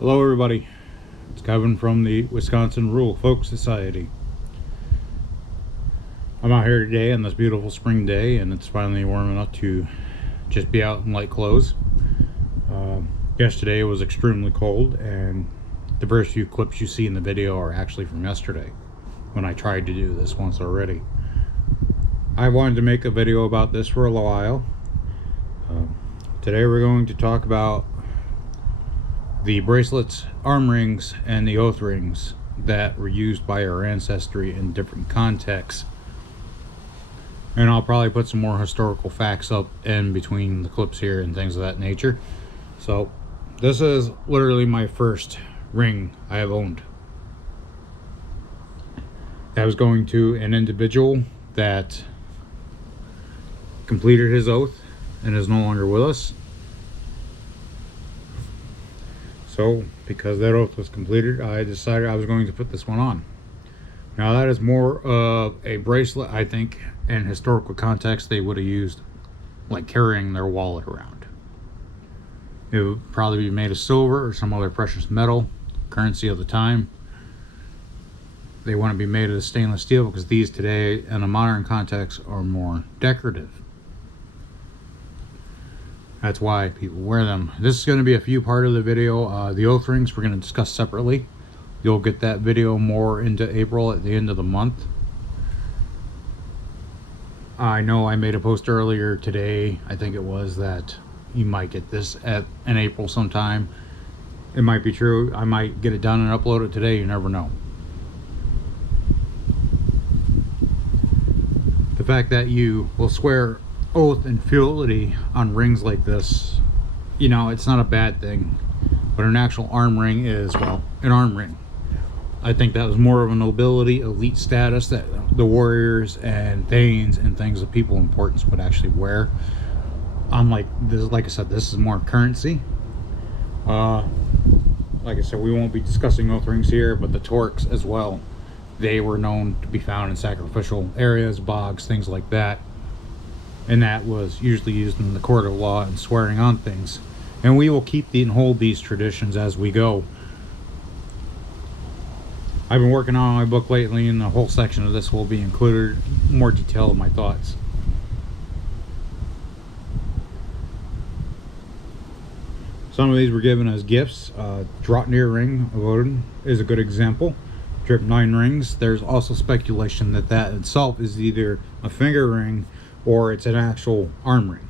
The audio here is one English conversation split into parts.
Hello everybody, it's Kevin from the Wisconsin Rural Folk Society. I'm out here today on this beautiful spring day, and it's finally warm enough to just be out in light clothes. Yesterday it was extremely cold, and the first few clips you see in the video are actually from yesterday when I tried to do this once already. I wanted to make a video about this for a while. Today we're going to talk about the bracelets, arm rings, and the oath rings that were used by our ancestry in different contexts. And I'll probably put some more historical facts up in between the clips here and things of that nature. So this is literally my first ring I have owned. That was going to an individual that completed his oath and is no longer with us. So, because that oath was completed, I decided I was going to put this one on. Now, that is more of a bracelet. I think in historical context they would have used like carrying their wallet around. It would probably be made of silver or some other precious metal, currency of the time. They want to be made of stainless steel because these today in a modern context are more decorative. That's why people wear them. This is going to be a few part of the video. The oath rings we're going to discuss separately. You'll get that video more into April at the end of the month. I know I made a post earlier today, I think it was, that you might get this in April sometime. It might be true. I might get it done and upload it today. You never know. The fact that you will swear oath and fealty on rings like this, you know, it's not a bad thing. But an actual arm ring is, well, an arm ring. I think that was more of a nobility, elite status that the warriors and thanes and things of people of importance would actually wear. Unlike this, like I said, this is more currency. Like I said, we won't be discussing oath rings here, but the torques as well. They were known to be found in sacrificial areas, bogs, things like that. And that was usually used in the court of law and swearing on things. And we will keep and hold these traditions as we go. I've been working on my book lately, and the whole section of this will be included, more detail of my thoughts. Some of these were given as gifts. Todaty ring of Odin is a good example. Drip 9 rings. There's also speculation that that itself is either a finger ring or it's an actual arm ring.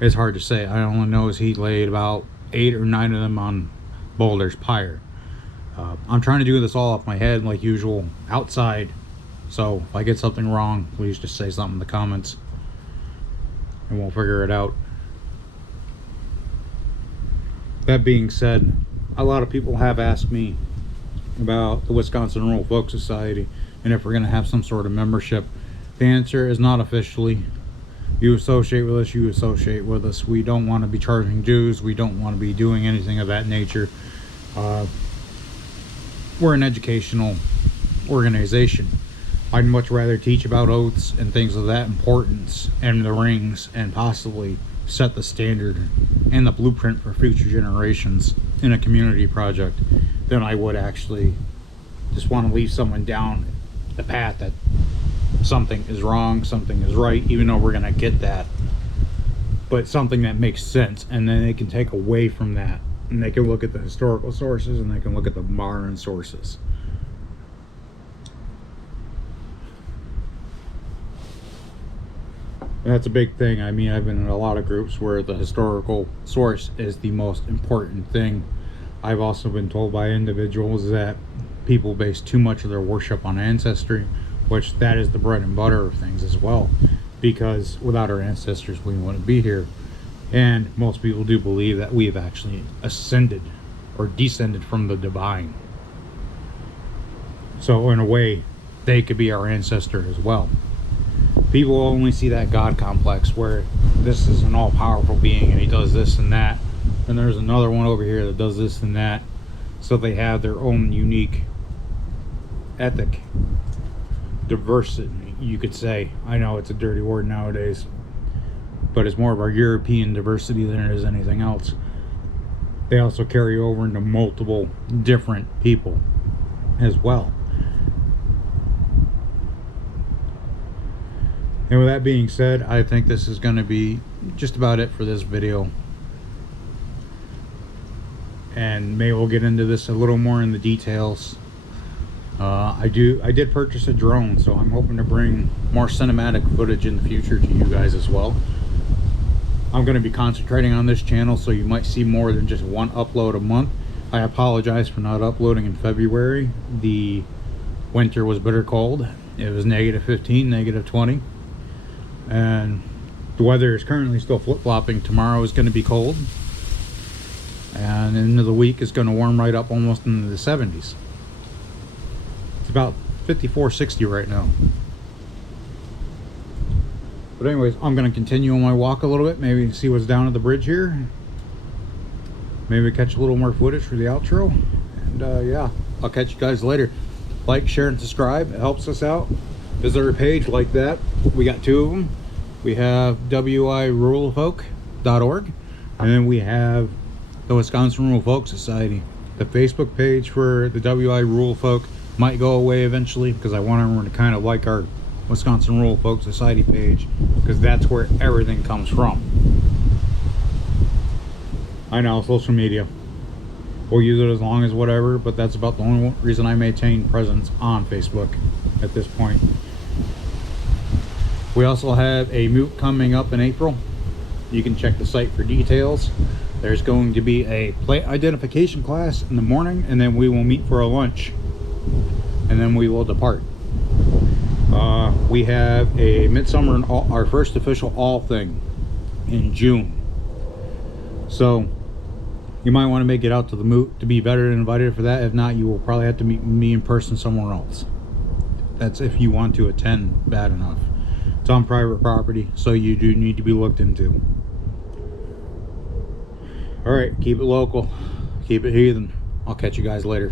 It's hard to say. I only know is he laid about 8 or 9 of them on Boulder's pyre. I'm trying to do this all off my head like usual outside, so if I get something wrong, please just say something in the comments and we'll figure it out. That being said, a lot of people have asked me about the Wisconsin Rural Folk Society and if we're going to have some sort of membership. The answer is not officially. You associate with us, you associate with us. We don't want to be charging dues. We don't want to be doing anything of that nature. We're an educational organization. I'd much rather teach about oaths and things of that importance and the rings and possibly set the standard and the blueprint for future generations in a community project than I would actually just want to leave someone down the path that something is wrong, something is right, even though we're going to get that, but something that makes sense, and then they can take away from that and they can look at the historical sources and they can look at the modern sources. And that's a big thing. I mean, I've been in a lot of groups where the historical source is the most important thing. I've also been told by individuals that people base too much of their worship on ancestry, which that is the bread and butter of things as well, because without our ancestors we wouldn't be here. And most people do believe that we've actually ascended or descended from the divine, so in a way they could be our ancestor as well. People only see that God complex where this is an all-powerful being and he does this and that, and there's another one over here that does this and that, so they have their own unique ethic diversity, you could say. I know it's a dirty word nowadays, but it's more of our European diversity than it is anything else. they also carry over into multiple different people as well. And with that being said, I think this is going to be just about it for this video. And maybe we'll get into this a little more in the details. I did purchase a drone, so I'm hoping to bring more cinematic footage in the future to you guys as well. I'm going to be concentrating on this channel, so you might see more than just one upload a month. I apologize for not uploading in February. The winter was bitter cold. It was -15, -20. And the weather is currently still flip-flopping. Tomorrow is going to be cold. And into the week is going to warm right up almost into the 70s. It's about 54, 60 right now. But anyways, I'm going to continue on my walk a little bit. Maybe see what's down at the bridge here. Maybe catch a little more footage for the outro. And yeah, I'll catch you guys later. Like, share, and subscribe. It helps us out. Visit our page like that. We got 2 of them. We have weiw.org, and then we have the Wisconsin Rural Folk Society. The Facebook page for the WI Rural Folk might go away eventually, because I want everyone to kind of like our Wisconsin Rural Folk Society page, because that's where everything comes from. I know, social media, we'll use it as long as whatever, but that's about the only reason I maintain presence on Facebook at this point. We also have a moot coming up in April. You can check the site for details. There's going to be a plant identification class in the morning, and then we will meet for a lunch, and then we will depart. We have a midsummer and our first official all thing in June, so you might want to make it out to the moot to be better invited for that. If not, you will probably have to meet me in person somewhere else. That's if you want to attend bad enough. It's on private property, so you do need to be looked into. All right, keep it local, keep it heathen. I'll catch you guys later.